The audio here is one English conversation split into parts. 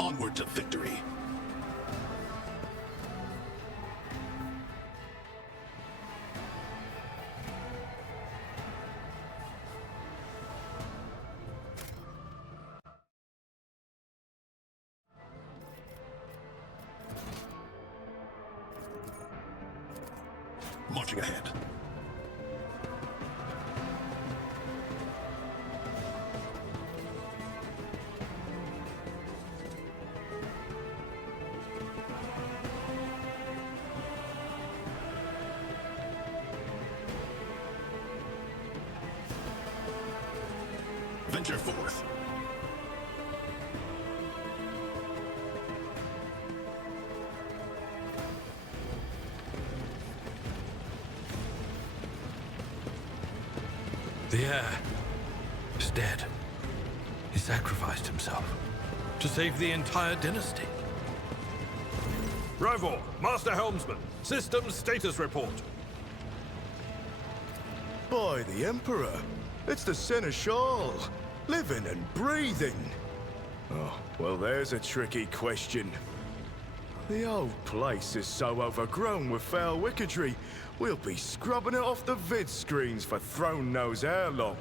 Onward to victory. Marching ahead. Venture forth. The heir is dead. He sacrificed himself to save the entire dynasty. Rivor, Master Helmsman, systems status report. By the Emperor, it's the Seneschal, living and breathing. Oh, well, there's a tricky question. The old place is so overgrown with foul wickedry, we'll be scrubbing it off the vid screens for throne knows how long.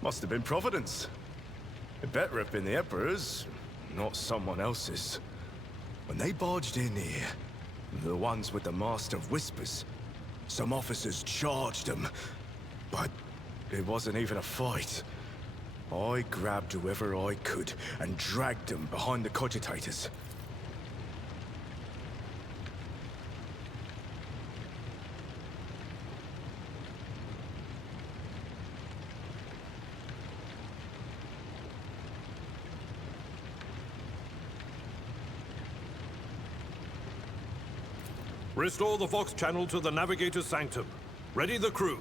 Must have been Providence. It better have been the Emperor's, not someone else's. When they barged in here, the ones with the Master of Whispers, some officers charged them, but it wasn't even a fight. I grabbed whoever I could and dragged them behind the cogitators. Restore the Vox channel to the Navigator's Sanctum. Ready the crew.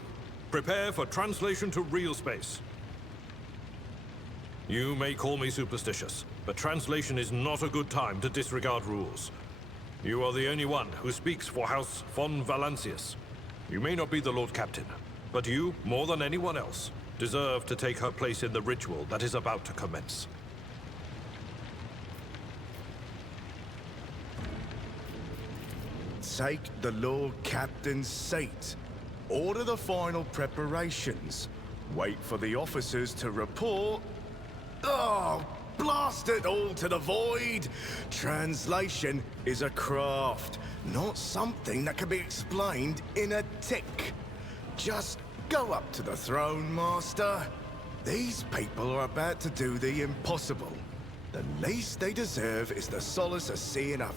Prepare for translation to real space. You may call me superstitious, but translation is not a good time to disregard rules. You are the only one who speaks for House von Valancius. You may not be the Lord Captain, but you, more than anyone else, deserve to take her place in the ritual that is about to commence. Take the Lord Captain's seat. Order the final preparations. Wait for the officers to report. Oh, blast it all to the void! Translation is a craft, not something that can be explained in a tick. Just go up to the throne, Master. These people are about to do the impossible. The least they deserve is the solace of seeing a...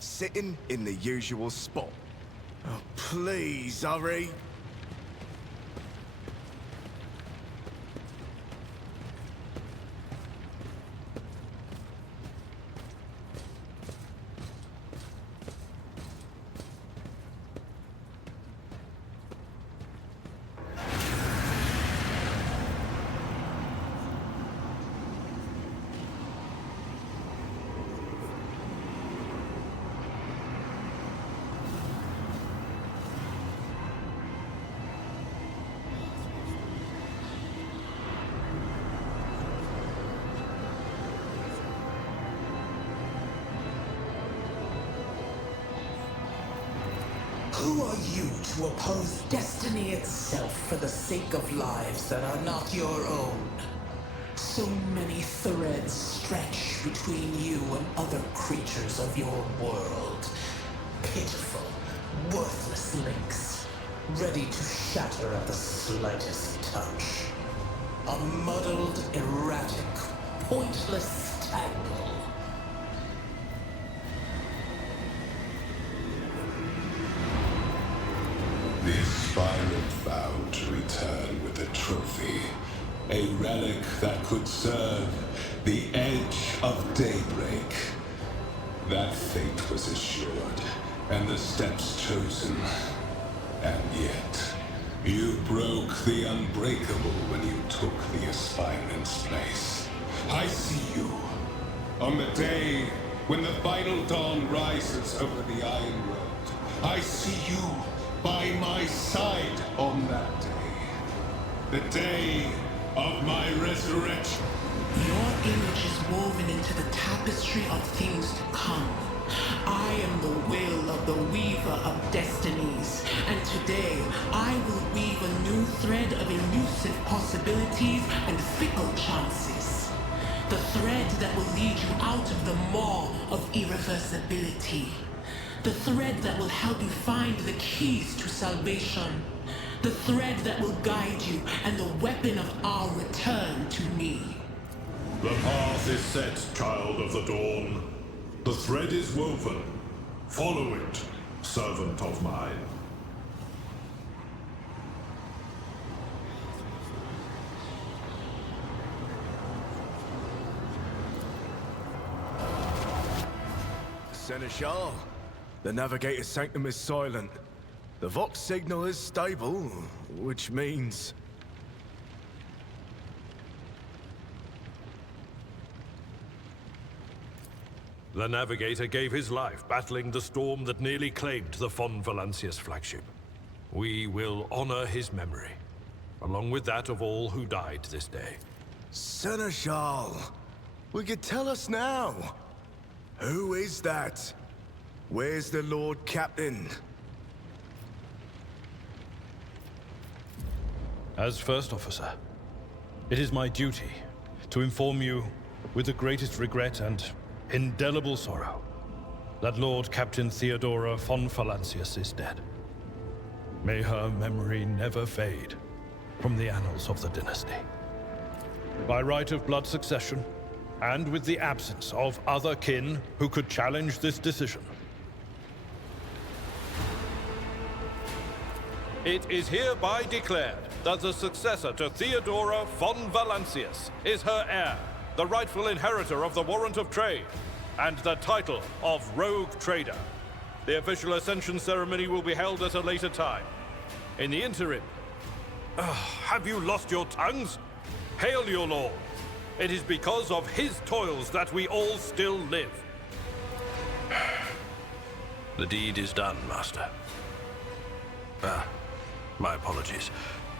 Sitting in the usual spot. Oh, please, hurry. Who are you to oppose destiny itself for the sake of lives that are not your own? So many threads stretch between you and other creatures of your world. Pitiful, worthless links, ready to shatter at the slightest touch. A muddled, erratic, pointless tangle. The aspirant vowed to return with a trophy, a relic that could serve the edge of daybreak. That fate was assured, and the steps chosen. And yet, you broke the unbreakable when you took the aspirant's place. I see you. On the day when the final dawn rises over the Iron World, I see you by my side on that day. The day of my resurrection. Your image is woven into the tapestry of things to come. I am the will of the weaver of destinies, and today I will weave a new thread of elusive possibilities and fickle chances. The thread that will lead you out of the maw of irreversibility. The thread that will help you find the keys to salvation. The thread that will guide you and the weapon of our return to me. The path is set, child of the dawn. The thread is woven. Follow it, servant of mine. Seneschal, the Navigator's sanctum is silent. The Vox signal is stable, which means... The Navigator gave his life battling the storm that nearly claimed the Von Valancius flagship. We will honor his memory, along with that of all who died this day. Seneschal, will you tell us now? Who is that? Where's the Lord Captain? As First Officer, it is my duty to inform you with the greatest regret and indelible sorrow that Lord Captain Theodora von Valancius is dead. May her memory never fade from the annals of the dynasty. By right of blood succession, and with the absence of other kin who could challenge this decision, It is hereby declared that the successor to Theodora von Valancius is her heir, the rightful inheritor of the Warrant of Trade, and the title of Rogue Trader. The official ascension ceremony will be held at a later time. In the interim, have you lost your tongues? Hail your lord. It is because of his toils that we all still live. the deed is done, Master. My apologies.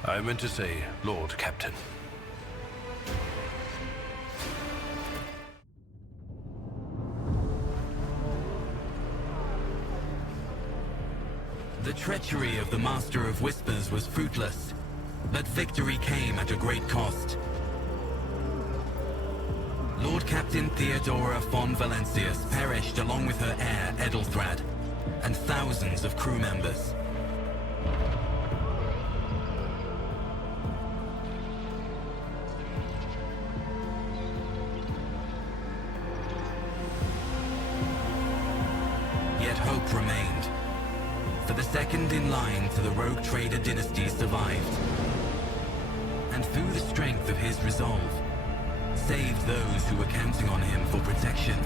I meant to say Lord Captain. The treachery of the Master of Whispers was fruitless, but victory came at a great cost. Lord Captain Theodora von Valancius perished along with her heir, Edelthrad, and thousands of crew members. Yet hope remained. For the second in line to the Rogue Trader dynasty survived. And through the strength of his resolve, saved those who were counting on him for protection.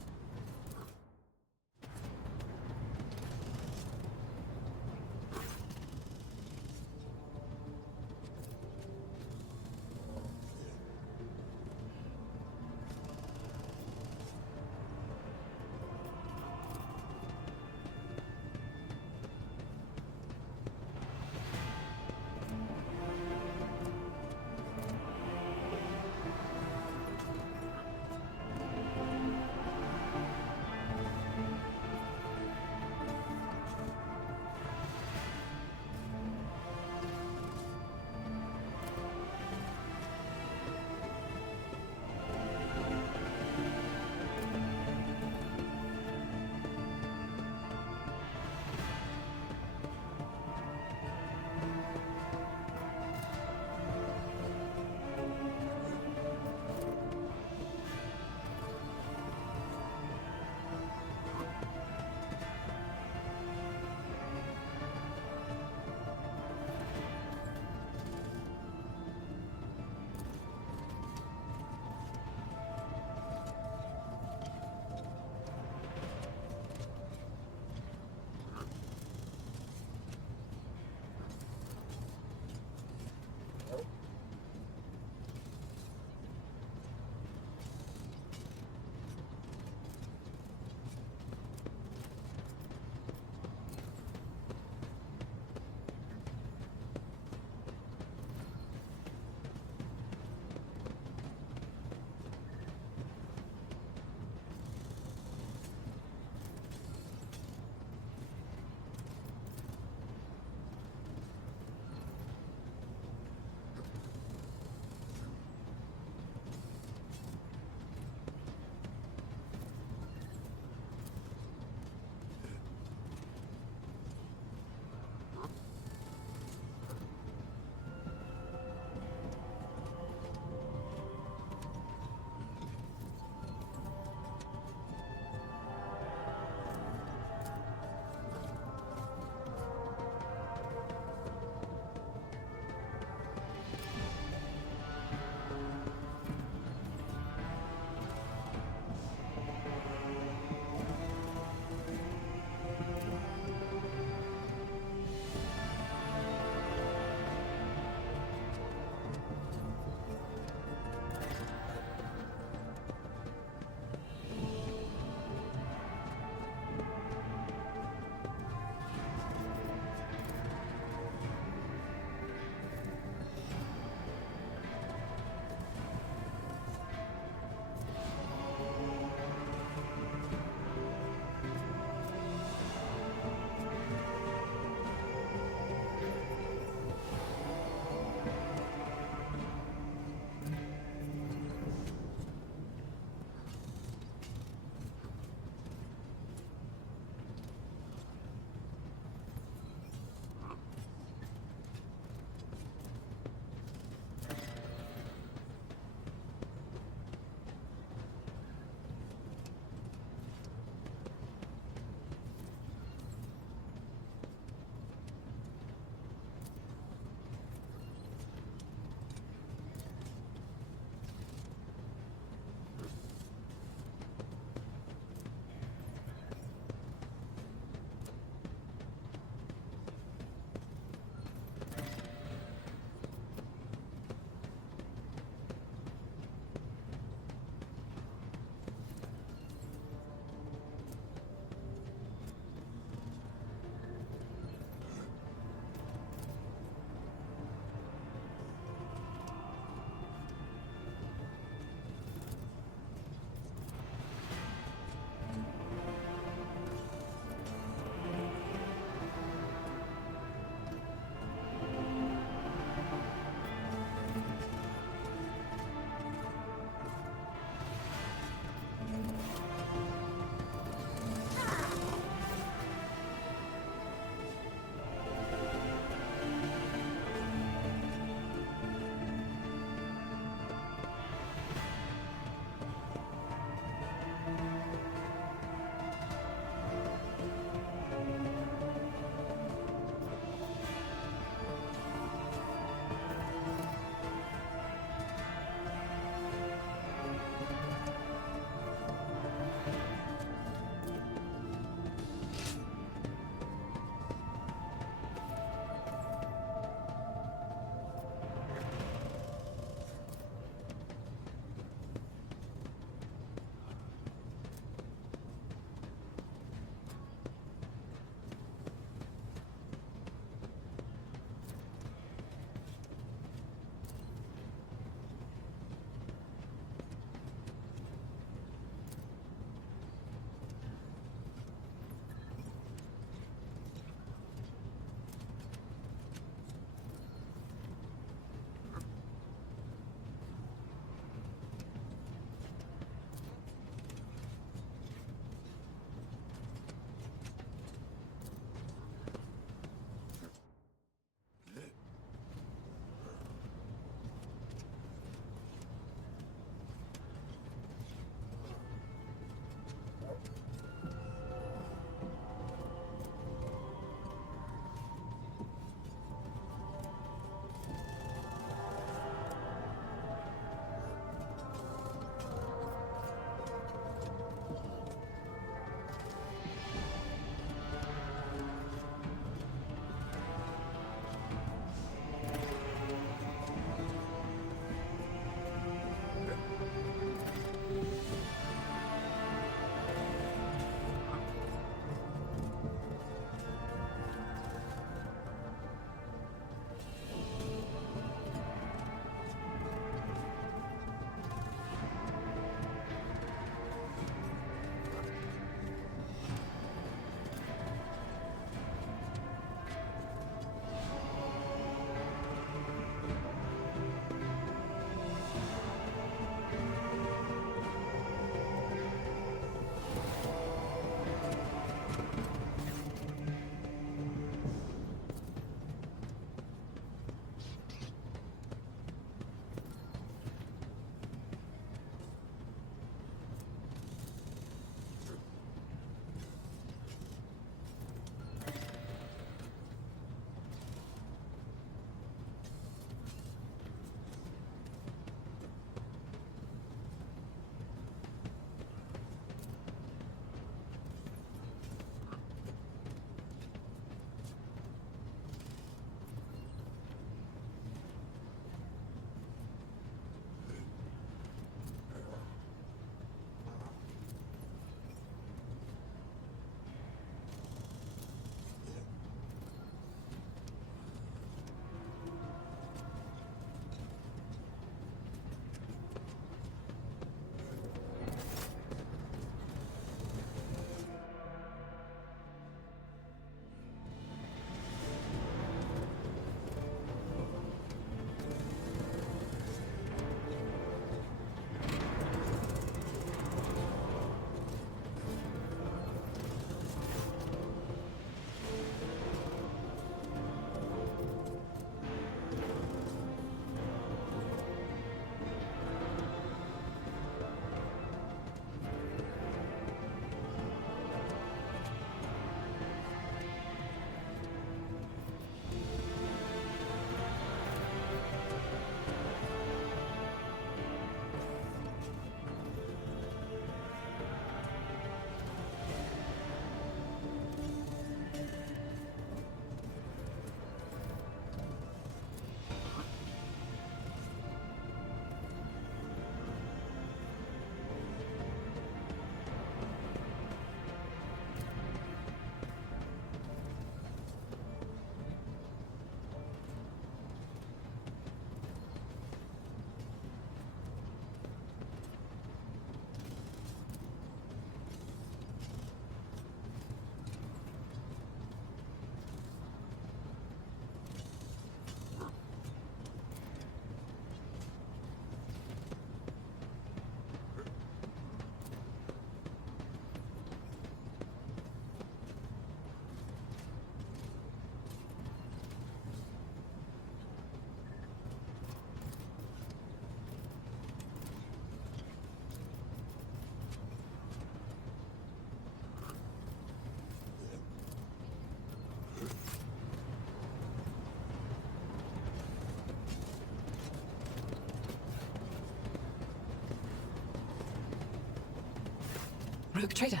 Rogue Trader.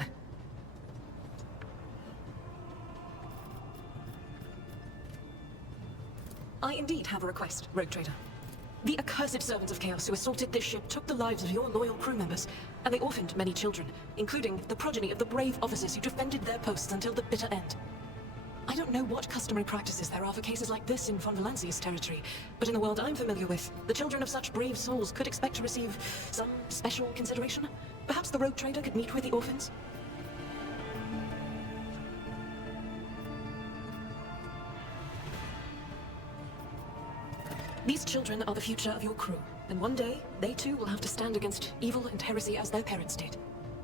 I indeed have a request, Rogue Trader. The accursed servants of Chaos who assaulted this ship took the lives of your loyal crew members, and they orphaned many children, including the progeny of the brave officers who defended their posts until the bitter end. I don't know what customary practices there are for cases like this in Von Valancius territory, but in the world I'm familiar with, the children of such brave souls could expect to receive some special consideration. Perhaps the Rogue Trader could meet with the orphans? These children are the future of your crew, and one day, they too will have to stand against evil and heresy as their parents did.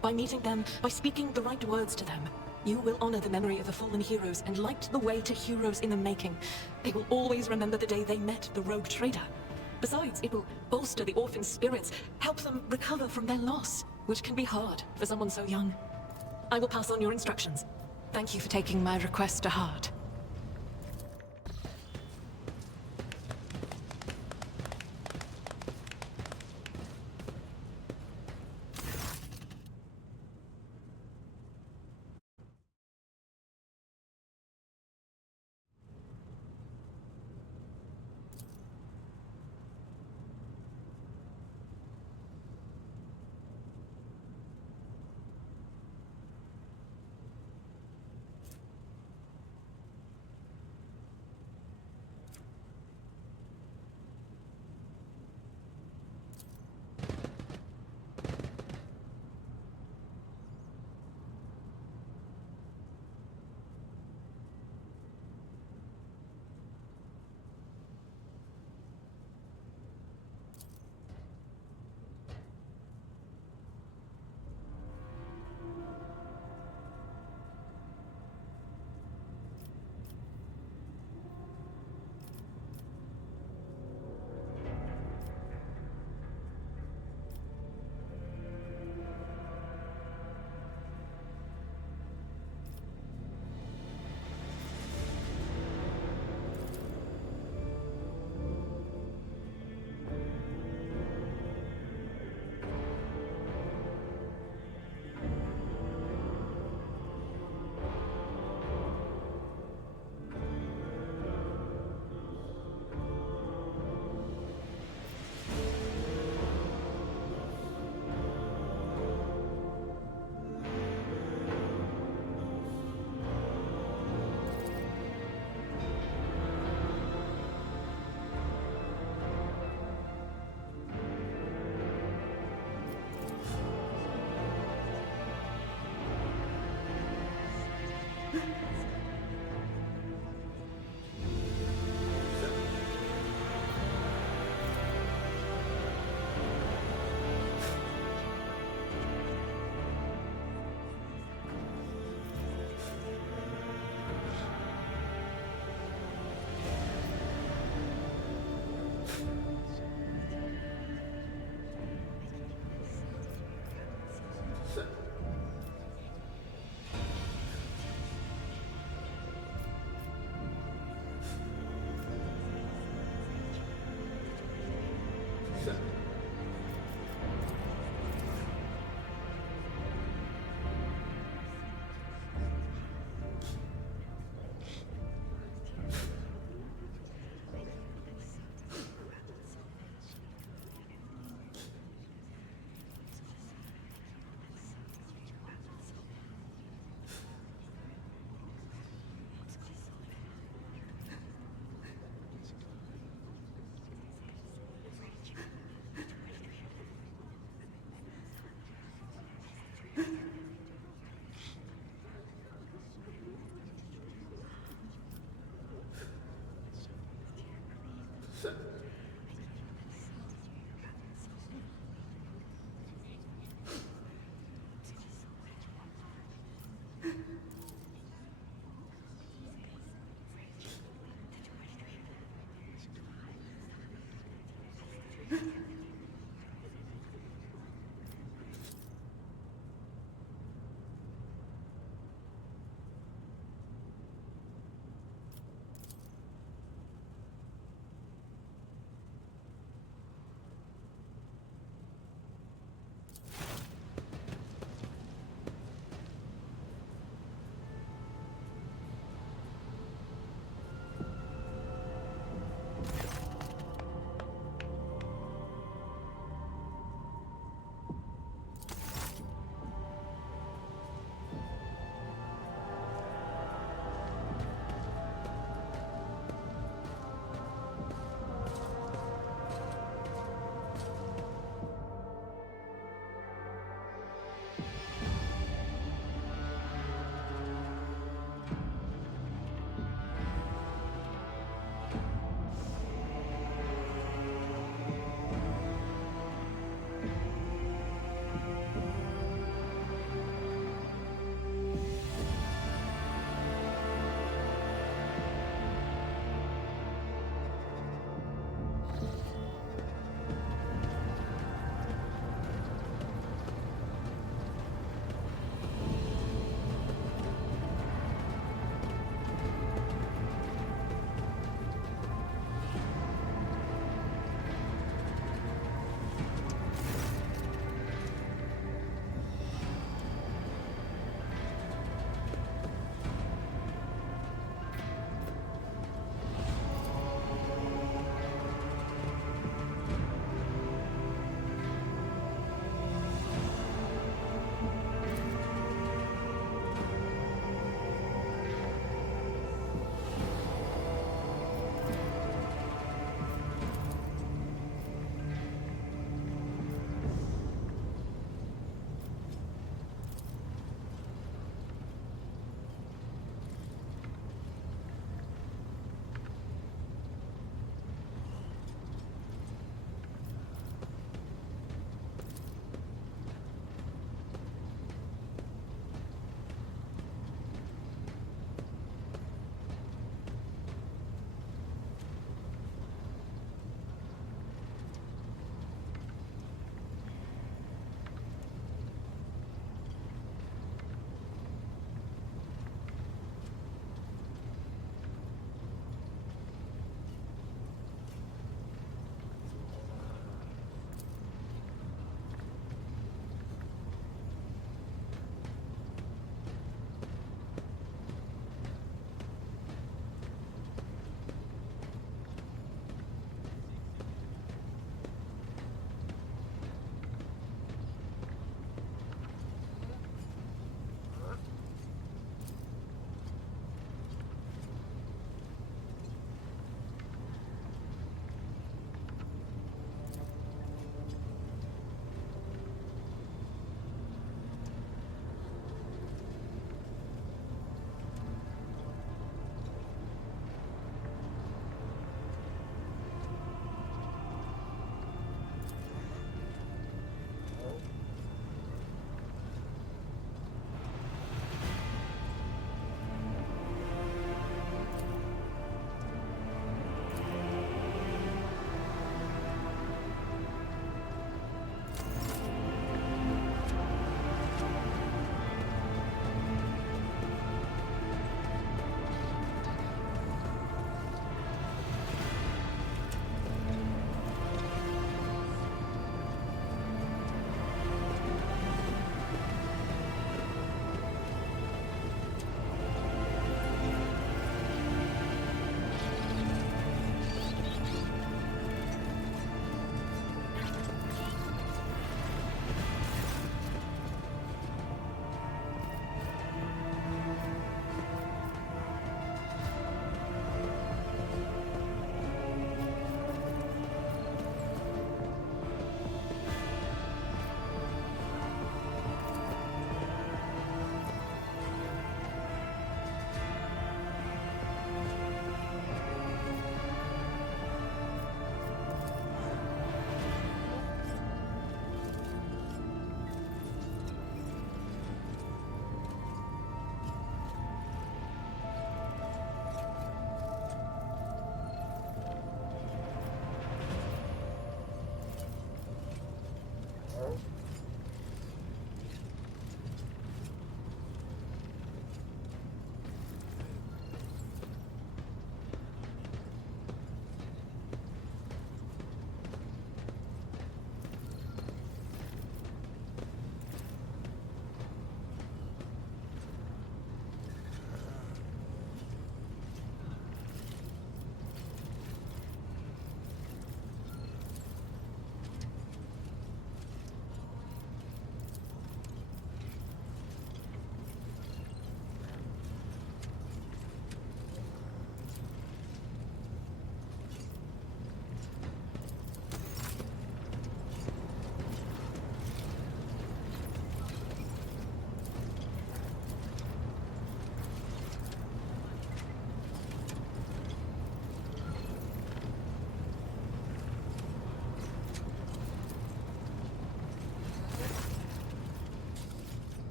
By meeting them, by speaking the right words to them, you will honor the memory of the fallen heroes and light the way to heroes in the making. They will always remember the day they met the Rogue Trader. Besides, it will bolster the orphans' spirits, help them recover from their loss, which can be hard for someone so young. I will pass on your instructions. Thank you for taking my request to heart.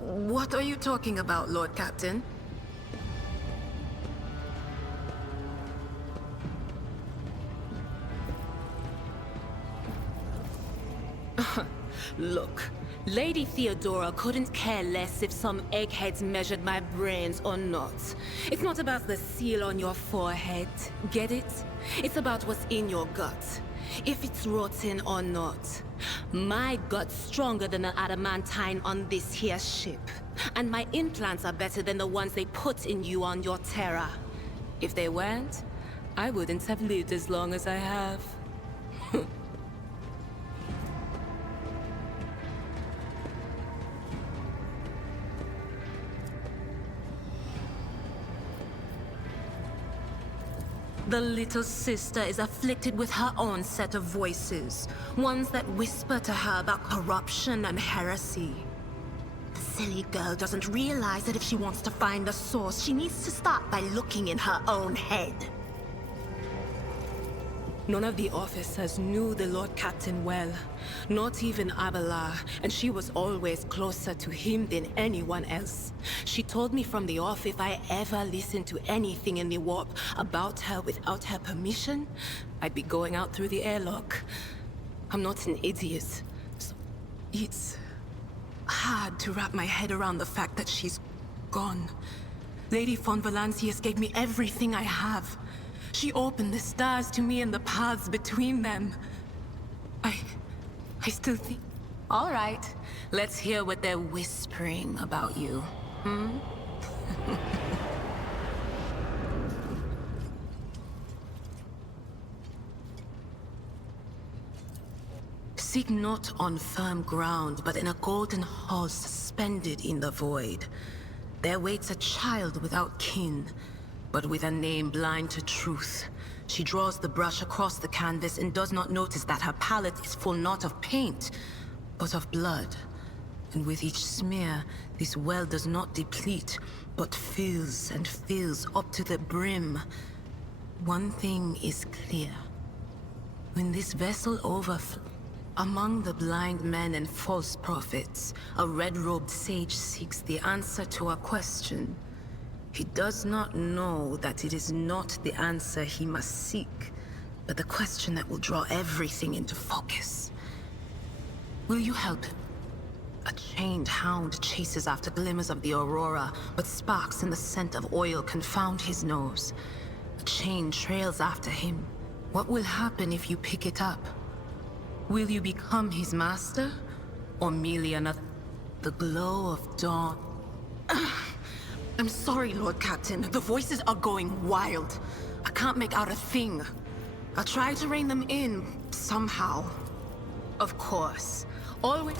What are you talking about, Lord Captain? Look, Lady Theodora couldn't care less if some eggheads measured my brains or not. It's not about the seal on your forehead, get it? It's about what's in your gut. If it's rotten or not. My gut's stronger than the adamantine on this here ship. And my implants are better than the ones they put in you on your Terra. If they weren't, I wouldn't have lived as long as I have. The little sister is afflicted with her own set of voices, ones that whisper to her about corruption and heresy. The silly girl doesn't realize that if she wants to find the source, she needs to start by looking in her own head. None of the officers knew the Lord Captain well, not even Abelard, and she was always closer to him than anyone else. She told me from the off if I ever listened to anything in the warp about her without her permission, I'd be going out through the airlock. I'm not an idiot, so it's hard to wrap my head around the fact that she's gone. Lady von Valancius gave me everything I have. She opened the stars to me and the paths between them. I still think... All right, let's hear what they're whispering about you, hmm? Seek not on firm ground, but in a golden hall suspended in the void. There waits a child without kin, but with a name blind to truth. She draws the brush across the canvas and does not notice that her palette is full not of paint, but of blood. And with each smear, this well does not deplete, but fills and fills up to the brim. One thing is clear. When this vessel overflows, among the blind men and false prophets, a red-robed sage seeks the answer to a question. He does not know that it is not the answer he must seek, but the question that will draw everything into focus. Will you help him? A chained hound chases after glimmers of the aurora, but sparks in the scent of oil confound his nose. A chain trails after him. What will happen if you pick it up? Will you become his master? Or merely another... The glow of dawn? I'm sorry, Lord Captain. The voices are going wild. I can't make out a thing. I'll try to rein them in, somehow. Of course. Always...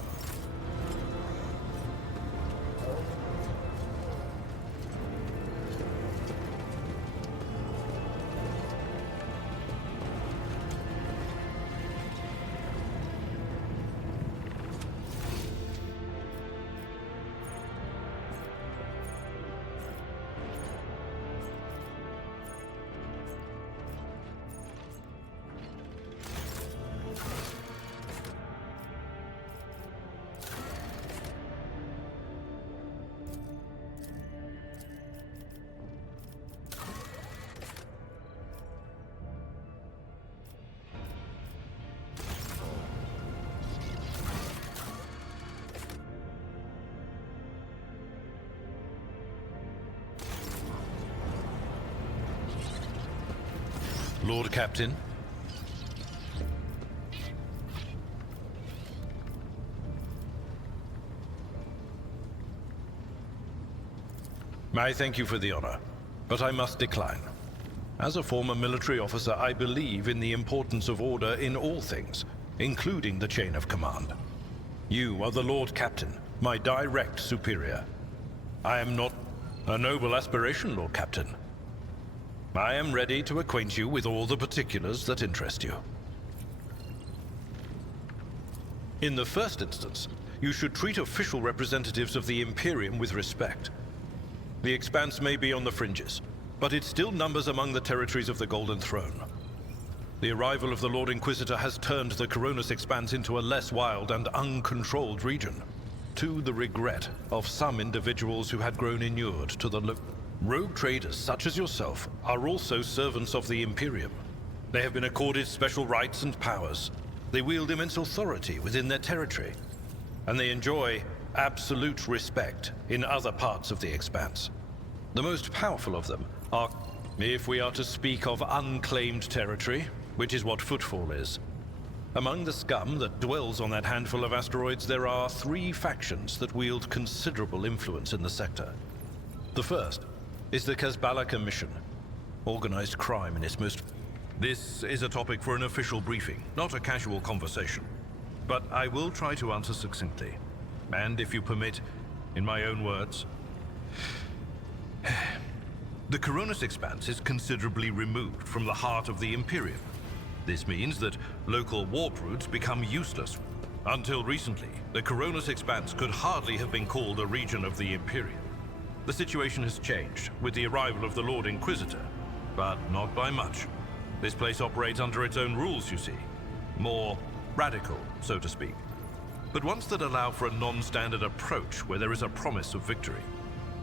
Lord Captain. I thank you for the honor, but I must decline. As a former military officer, I believe in the importance of order in all things, including the chain of command. You are the Lord Captain, my direct superior. I am not a noble aspiration, Lord Captain. I am ready to acquaint you with all the particulars that interest you. In the first instance, you should treat official representatives of the Imperium with respect. The Expanse may be on the fringes, but it still numbers among the territories of the Golden Throne. The arrival of the Lord Inquisitor has turned the Coronis Expanse into a less wild and uncontrolled region. to the regret of some individuals who had grown inured to the rogue traders such as yourself are also servants of the Imperium. They have been accorded special rights and powers. They wield immense authority within their territory, and they enjoy absolute respect in other parts of the Expanse. The most powerful of them are, if we are to speak of unclaimed territory, which is what Footfall is. Among the scum that dwells on that handful of asteroids, there are 3 factions that wield considerable influence in the sector. The first is the Kazbala Commission, organized crime in its most... This is a topic for an official briefing, not a casual conversation. But I will try to answer succinctly. And if you permit, in my own words... The Coronis Expanse is considerably removed from the heart of the Imperium. This means that local warp routes become useless. Until recently, the Coronis Expanse could hardly have been called a region of the Imperium. The situation has changed with the arrival of the Lord Inquisitor, but not by much. This place operates under its own rules, you see. More radical, so to speak. But ones that allow for a non-standard approach where there is a promise of victory.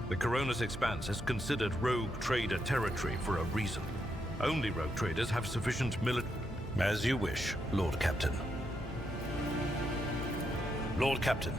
The Coronis Expanse is considered rogue trader territory for a reason. Only rogue traders have sufficient military... As you wish, Lord Captain. Lord Captain.